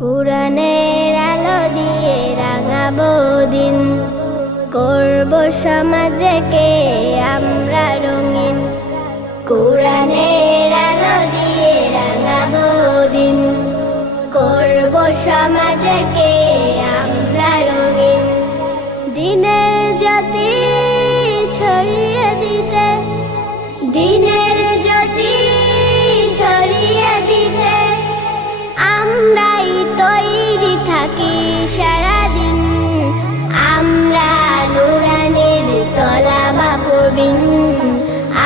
কুরআনের আলো দিয়ে রাঙাবো দিন, করব সমাজকে আমরা রঙিন। কুরআনের আলো দিয়ে রাঙাবো দিন, করব সমাজকে আমরা রঙিন। দিনের জ্যোতি ছড়িয়ে দিতে, দিনের জ্যোতি ছড়িয়ে দিতে আমরাই তৈরি থাকি সারাদিন। আমরা নুরানির তলাবা পড়বিন,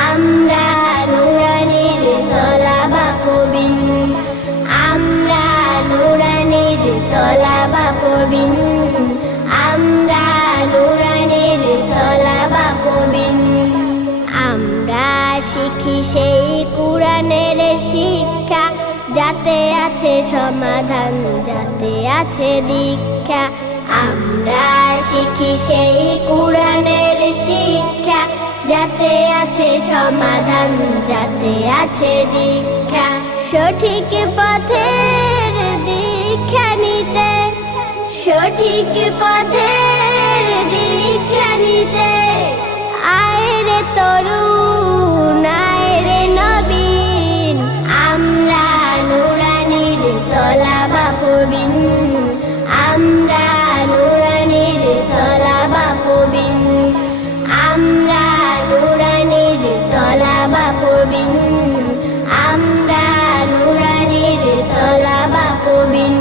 আমরা নুরানির তলাবা পড়বিন, আমরা নুরানির তলাবা পড়বিন, আমরা নুরানির তলাবা পড়বিন। আমরা শিখি সেই কুরআনের শিক্ষা, যাতে আছে সমাধান, যাতে আছে দীক্ষা। আমরা শিখি সেই কুরআনের শিক্ষা, যাতে আছে সমাধান, যাতে আছে দীক্ষা। সঠিক পথের দীক্ষা নিতে, সঠিক পথের দীক্ষা নিতে আয় রে তরুণ, আয় রে নবীন। আমরা নুরানির তলাবা পড়বিন, আমরা নুরানির তলাবা পড়বিন, আমরা নুরানির তলাবা পড়বিন, আমরা নুরানির তলাবা পড়বিন।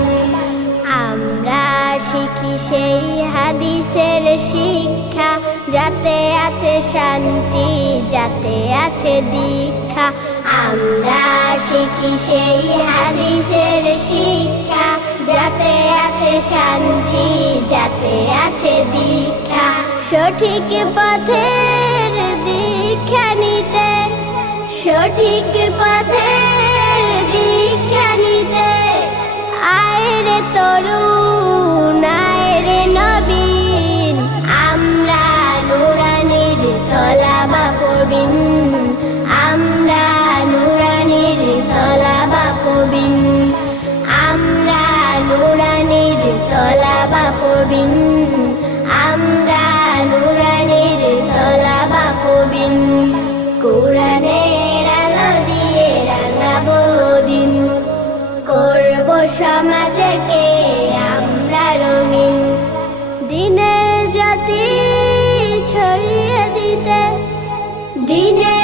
আমরা শিখি সেই হাদিসের শিক্ষা, যাতে আছে শান্তি, যাতে আছে দীক্ষা। আমরা শিখি সেই হাদিসের শিক্ষা, যাতে আছে শান্তি, যাতে আছে দীক্ষা। সঠিক পথের দীক্ষা নিতে, সঠিক পথের দীক্ষা নিতে আয় রে তরুণ, আয় রে নবীন। আমরা নুরানির তলাবা পড়বিন, আমরা নুরানির তলাবা পড়বিন, আমরা নুরানির তলাবা পড়বিন, আমরা নুরানির তলাবা পড়বিন। কুরআনের আলো দিয়ে রাঙাবো দিন, করব সমাজকে আমরা রঙিন। দিনের জ্যোতি ছড়িয়ে দিতে, দিনের